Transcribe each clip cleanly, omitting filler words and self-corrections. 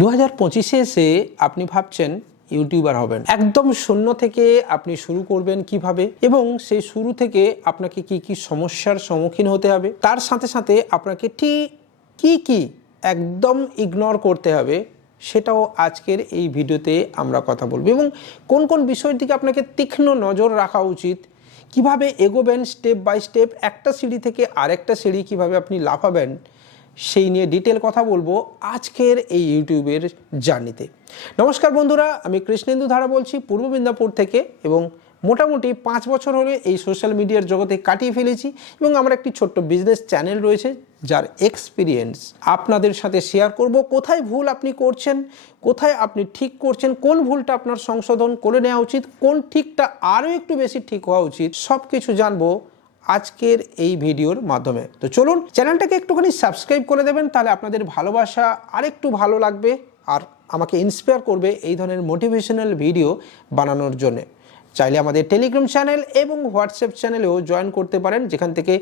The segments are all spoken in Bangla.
2025 এসে আপনি ভাবছেন ইউটিউবার হবেন, একদম শূন্য থেকে আপনি শুরু করবেন কিভাবে এবং সেই শুরু থেকে আপনাকে কি কি সমস্যার সম্মুখীন হতে হবে, তার সাথে সাথে আপনাকে ঠিক কি একদম ইগনোর করতে হবে সেটাও আজকের এই ভিডিওতে আমরা কথা বলবো। এবং কোন কোন বিষয়ের দিকে আপনাকে তীক্ষ্ণ নজর রাখা উচিত, কিভাবে এগোবেন স্টেপ বাই স্টেপ, একটা সিঁড়ি থেকে আরেকটা সিঁড়ি কিভাবে আপনি লাফাবেন, সেই নিয়ে ডিটেল কথা বলবো আজকের এই ইউটিউবের জার্নিতে। নমস্কার বন্ধুরা, আমি কৃষ্ণেন্দু ধারা বলছি পূর্ব মেদিনীপুর থেকে এবং মোটামুটি 5 বছর হলে এই সোশ্যাল মিডিয়ার জগতে কাটিয়ে ফেলেছি এবং আমার একটি ছোট্ট বিজনেস চ্যানেল রয়েছে যার এক্সপিরিয়েন্স আপনাদের সাথে শেয়ার করব। কোথায় ভুল আপনি করছেন, কোথায় আপনি ঠিক করছেন, কোন ভুলটা আপনার সংশোধন করে নেওয়া উচিত, কোন ঠিকটা আরও একটু বেশি ঠিক হওয়া উচিত, সব কিছু জানবো আজকের এই ভিডিওর মাধ্যমে। তো চলুন চ্যানেলটাকে একটুখানি সাবস্ক্রাইব করে দেবেন, তাহলে আপনাদের ভালোবাসা আরেকটু ভালো লাগবে আর আমাকে ইন্সপায়ার করবে এই ধরনের মোটিভেশনাল ভিডিও বানানোর জন্য। চাইলে আমাদের টেলিগ্রাম চ্যানেল এবং হোয়াটসঅ্যাপ চ্যানেলেও জয়েন করতে পারেন, যেখান থেকে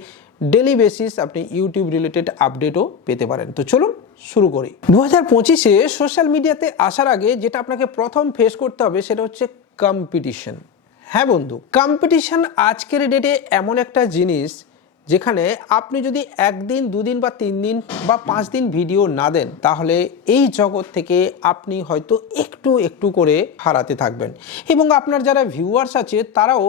ডেলি বেসিস আপনি ইউটিউব রিলেটেড আপডেটও পেতে পারেন। তো চলুন শুরু করি। 2025-এ সোশ্যাল মিডিয়াতে আসার আগে যেটা আপনাকে প্রথম ফেস করতে হবে সেটা হচ্ছে কম্পিটিশন। হ্যাঁ বন্ধু, কম্পিটিশন আজকের ডেটে এমন একটা জিনিস যেখানে আপনি যদি 1 দিন 2 দিন বা 3 দিন বা 5 দিন ভিডিও না দেন, তাহলে এই জগৎ থেকে আপনি হয়তো একটু একটু করে হারাতে থাকবেন এবং আপনার যারা ভিউয়ার্স আছে তারাও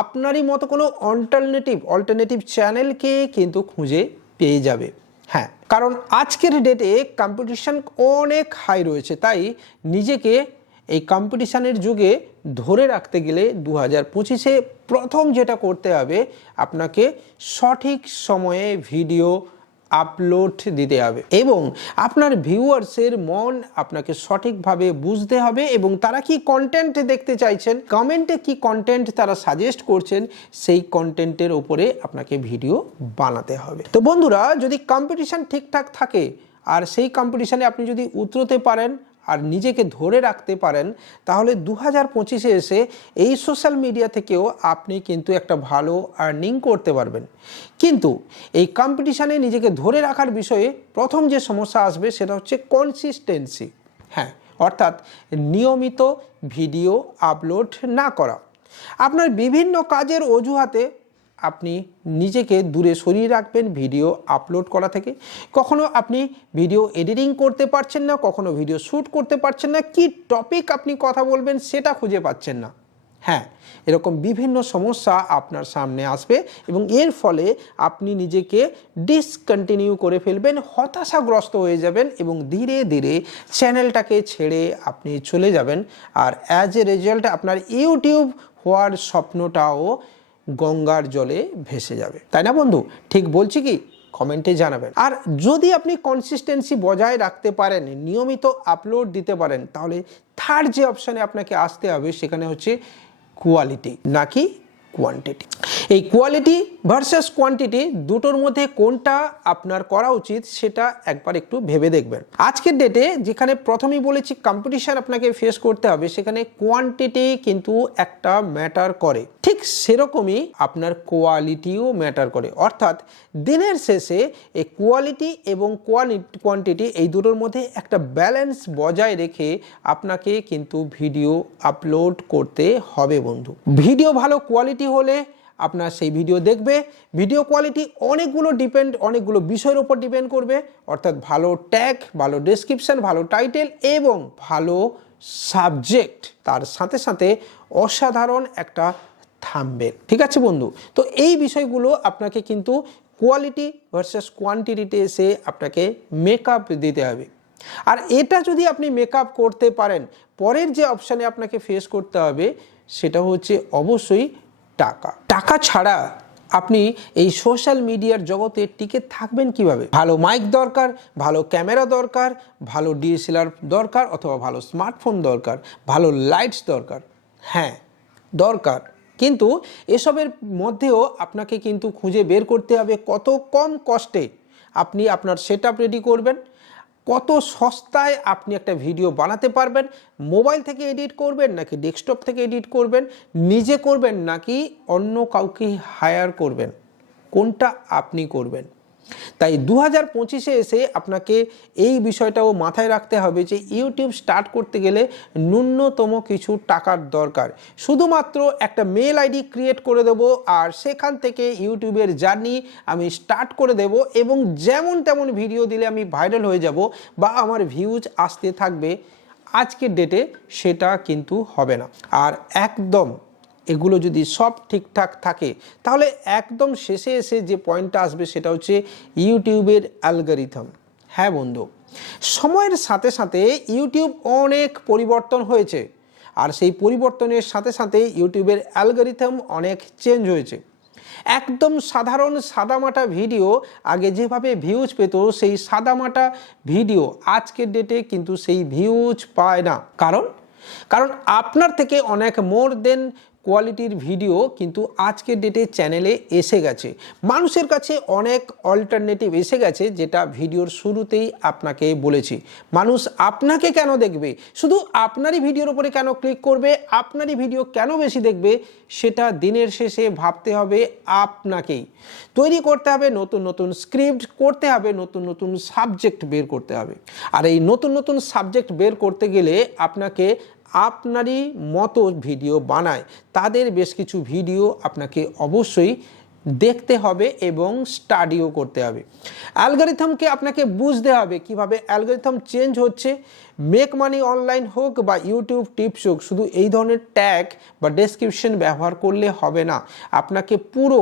আপনারই মতো কোনো অল্টারনেটিভ চ্যানেলকে কিন্তু খুঁজে পেয়ে যাবে। হ্যাঁ, কারণ আজকের ডেটে কম্পিটিশন অনেক হাই রয়েছে, তাই নিজেকে এই কম্পিটিশানের যুগে ধরে রাখতে গেলে 2025-এ প্রথম যেটা করতে হবে, আপনাকে সঠিক সময়ে ভিডিও আপলোড দিতে হবে এবং আপনার ভিউয়ার্সের মন আপনাকে সঠিকভাবে বুঝতে হবে এবং তারা কি কন্টেন্ট দেখতে চাইছেন, কমেন্টে কি কন্টেন্ট তারা সাজেস্ট করছেন, সেই কন্টেন্টের ওপরে আপনাকে ভিডিও বানাতে হবে। তো বন্ধুরা, যদি কম্পিটিশান ঠিকঠাক থাকে আর সেই কম্পিটিশানে আপনি যদি উতরোতে পারেন আর নিজেকে ধরে রাখতে পারেন, তাহলে 2025-এ এসে এই সোশ্যাল মিডিয়া থেকেও আপনি কিন্তু একটা ভালো আর্নিং করতে পারবেন। কিন্তু এই কম্পিটিশানে নিজেকে ধরে রাখার বিষয়ে প্রথম যে সমস্যা আসবে সেটা হচ্ছে কনসিস্টেন্সি। হ্যাঁ, অর্থাৎ নিয়মিত ভিডিও আপলোড না করা। আপনার বিভিন্ন কাজের অজুহাতে আপনি নিজেকে দূরে সরিয়ে রাখবেন ভিডিও আপলোড করা থেকে। কখনো আপনি ভিডিও এডিটিং করতে পারছেন না, কখনো ভিডিও শ্যুট করতে পারছেন না, কি টপিক আপনি কথা বলবেন সেটা খুঁজে পাচ্ছেন না। হ্যাঁ, এরকম বিভিন্ন সমস্যা আপনার সামনে আসবে এবং এর ফলে আপনি নিজেকে ডিসকন্টিনিউ করে ফেলবেন, হতাশাগ্রস্ত হয়ে যাবেন এবং ধীরে ধীরে চ্যানেলটাকে ছেড়ে আপনি চলে যাবেন। আর অ্যাজ এ রেজাল্ট আপনার ইউটিউব হওয়ার স্বপ্নটাও গঙ্গার জলে ভেসে যাবে। তাই না বন্ধু? ঠিক বলছি কি? কমেন্টে জানাবেন। আর যদি আপনি কনসিস্টেন্সি বজায় রাখতে পারেন, নিয়মিত আপলোড দিতে পারেন, তাহলে থার্ড যে অপশানে আপনাকে আসতে হবে সেখানে হচ্ছে কোয়ালিটি নাকি কোয়ান্টিটি। এই কোয়ালিটি ভার্সেস কোয়ান্টিটি দুটোর মধ্যে কোনটা আপনার করা উচিত সেটা একবার একটু ভেবে দেখবেন। আজকের ডেটে যেখানে প্রথমেই বলেছি কম্পিটিশন আপনাকে ফেস করতে হবে, সেখানে কোয়ান্টিটি কিন্তু একটা ম্যাটার করে, ঠিক সেরকমই আপনার কোয়ালিটিও ম্যাটার করে। অর্থাৎ দিনের শেষে এই কোয়ালিটি এবং কোয়ান্টিটি এই দুটোর মধ্যে একটা ব্যালেন্স বজায় রেখে আপনাকে কিন্তু ভিডিও আপলোড করতে হবে বন্ধু। ভিডিও ভালো কোয়ালিটি হলে আপনার সেই ভিডিও দেখবে। ভিডিও কোয়ালিটি অনেকগুলো বিষয়ের উপর ডিপেন্ড করবে, অর্থাৎ ভালো ট্যাগ, ভালো ডেসক্রিপশন, ভালো টাইটেল এবং ভালো সাবজেক্ট, তার সাথে সাথে অসাধারণ একটা থাম্বনেল। ঠিক আছে বন্ধু? তো এই বিষয়গুলো আপনাকে কিন্তু কোয়ালিটি ভার্সেস কোয়ান্টিটিতে এসে আপনাকে মেকআপ দিতে হবে। আর এটা যদি আপনি মেকআপ করতে পারেন, পরের যে অপশানে আপনাকে ফেস করতে হবে সেটা হচ্ছে অবশ্যই টাকা ছাড়া আপনি এই সোশ্যাল মিডিয়ার জগতে টিকে থাকবেন কিভাবে? ভালো মাইক দরকার, ভালো ক্যামেরা দরকার, ভালো ডিএসএলআর দরকার, অথবা ভালো স্মার্টফোন দরকার, ভালো লাইটস দরকার। হ্যাঁ, দরকার। কিন্তু এসবের মধ্যেও আপনাকে কিন্তু খুঁজে বের করতে হবে কত কম কষ্টে আপনি আপনার সেটআপ রেডি করবেন, কত সস্তায় আপনি একটা ভিডিও বানাতে পারবেন। মোবাইল থেকে এডিট করবেন নাকি ডেস্কটপ থেকে এডিট করবেন, নিজে করবেন নাকি অন্য কাউকে হায়ার করবেন, কোনটা আপনি করবেন। তাই 2025-এ এসে আপনাকে এই বিষয়টাও মাথায় রাখতে হবে যে ইউটিউব স্টার্ট করতে গেলে ন্যূনতম কিছু টাকার দরকার। শুধুমাত্র একটা মেল আইডি ক্রিয়েট করে দেব আর সেখান থেকে ইউটিউবের জার্নি আমি স্টার্ট করে দেব এবং যেমন তেমন ভিডিও দিলে আমি ভাইরাল হয়ে যাব বা আমার ভিউজ আসতে থাকবে, আজকের ডেটে সেটা কিন্তু হবে না। আর একদম এগুলো যদি সব ঠিকঠাক থাকে তাহলে একদম শেষে এসে যে পয়েন্টটা আসবে সেটা হচ্ছে ইউটিউবের অ্যালগরিথম। হ্যাঁ বন্ধু, সময়ের সাথে সাথে ইউটিউব অনেক পরিবর্তন হয়েছে আর সেই পরিবর্তনের সাথে সাথে ইউটিউবের অ্যালগরিথম অনেক চেঞ্জ হয়েছে। একদম সাধারণ সাদামাটা ভিডিও আগে যেভাবে ভিউজ পেত, সেই সাদামাটা ভিডিও আজকের ডেটে কিন্তু সেই ভিউজ পায় না। কারণ আপনার থেকে অনেক মোর দেন কোয়ালিটির ভিডিও কিন্তু আজকের ডেটে চ্যানেলে এসে গেছে। মানুষের কাছে অনেক অল্টারনেটিভ এসে গেছে, যেটা ভিডিওর শুরুতেই আপনাকে বলেছি। মানুষ আপনাকে কেন দেখবে, শুধু আপনারই ভিডিওর উপরে কেন ক্লিক করবে, আপনারই ভিডিও কেন বেশি দেখবে, সেটা দিনের শেষে ভাবতে হবে আপনাকেই। তৈরি করতে হবে নতুন নতুন স্ক্রিপ্ট, করতে হবে নতুন নতুন সাবজেক্ট বের করতে হবে। আর এই নতুন নতুন সাবজেক্ট বের করতে গেলে আপনাকে আপনারই মতো ভিডিও বানায় তাদের বেশ কিছু ভিডিও আপনাকে অবশ্যই দেখতে হবে এবং স্টাডিও করতে হবে। অ্যালগরিথমকে আপনাকে বুঝতে হবে কিভাবে অ্যালগরিথম চেঞ্জ হচ্ছে। মেক মানি অনলাইন হোক বা ইউটিউব টিপস হোক, শুধু এই ধরনের ট্যাগ বা ডেসক্রিপশন ব্যবহার করলে হবে না। আপনাকে পুরো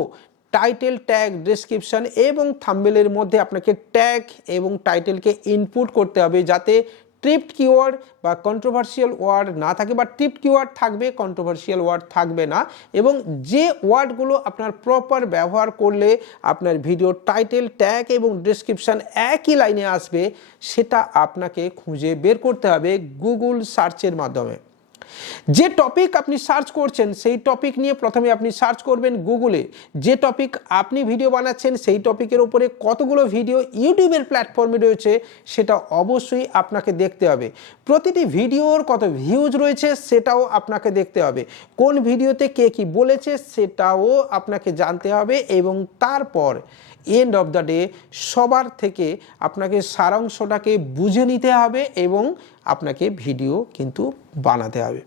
টাইটেল, ট্যাগ, ডেসক্রিপশন এবং থাম্বনেলের মধ্যে আপনাকে ট্যাগ এবং টাইটেলকে ইনপুট করতে হবে, যাতে ট্রিপড কিওয়ার্ড বা কন্ট্রোভার্সিয়াল ওয়ার্ড না থাকে, বা ট্রিপড কিওয়ার্ড থাকবে, কন্ট্রোভার্সিয়াল ওয়ার্ড থাকবে না। এবং যে ওয়ার্ডগুলো আপনার প্রপার ব্যবহার করলে আপনার ভিডিও টাইটেল, ট্যাগ এবং ডেসক্রিপশন একই লাইনে আসবে, সেটা আপনাকে খুঁজে বের করতে হবে গুগল সার্চের মাধ্যমে। যে টপিক আপনি সার্চ করছেন সেই টপিক নিয়ে প্রথমে আপনি সার্চ করবেন গুগলে। যে টপিক আপনি ভিডিও বানাচ্ছেন সেই টপিকের উপরে কতগুলো ভিডিও ইউটিউবের প্ল্যাটফর্মে রয়েছে সেটা অবশ্যই আপনাকে দেখতে হবে। প্রতিটি ভিডিওর কত ভিউজ রয়েছে সেটাও আপনাকে দেখতে হবে। কোন ভিডিওতে কে কি বলেছে সেটাও আপনাকে জানতে হবে এবং তারপর এন্ড অফ দ্য ডে সবার থেকে আপনাকে সারাংশটাকে বুঝে নিতে হবে এবং আপনাকে ভিডিও কিন্তু বানাতে হবে।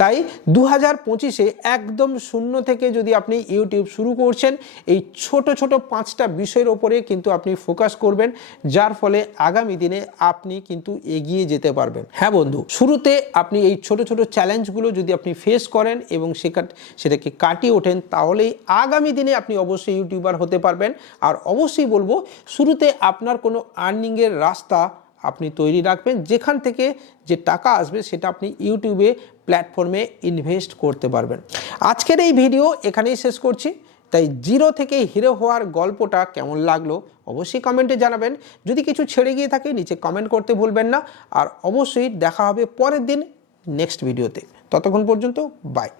তাই 2025-এ একদম শূন্য থেকে যদি আপনি ইউটিউব শুরু করছেন, এই ছোট ছোট 5টা বিষয়ের ওপরে কিন্তু আপনি ফোকাস করবেন, যার ফলে আগামী দিনে আপনি কিন্তু এগিয়ে যেতে পারবেন। হ্যাঁ বন্ধু, শুরুতে আপনি এই ছোট ছোট চ্যালেঞ্জগুলো যদি আপনি ফেস করেন এবং সেটাকে কাটিয়ে ওঠেন, তাহলেই আগামী দিনে আপনি অবশ্যই ইউটিউবার হতে পারবেন। আর অবশ্যই বলবো, শুরুতে আপনার কোনো আর্নিংয়ের রাস্তা আপনি তৈরি রাখবেন, যেখান থেকে যে টাকা আসবে সেটা আপনি ইউটিউবে প্ল্যাটফর্মে ইনভেস্ট করতে পারবেন। আজকের এই ভিডিও এখানেই শেষ করছি। তাই জিরো থেকে হিরো হওয়ার গল্পটা কেমন লাগলো অবশ্যই কমেন্টে জানাবেন। যদি কিছু ছেড়ে গিয়ে থাকে নিচে কমেন্ট করতে ভুলবেন না। আর অবশ্যই দেখা হবে পরের দিন নেক্সট ভিডিওতে। ততক্ষণ পর্যন্ত বাই।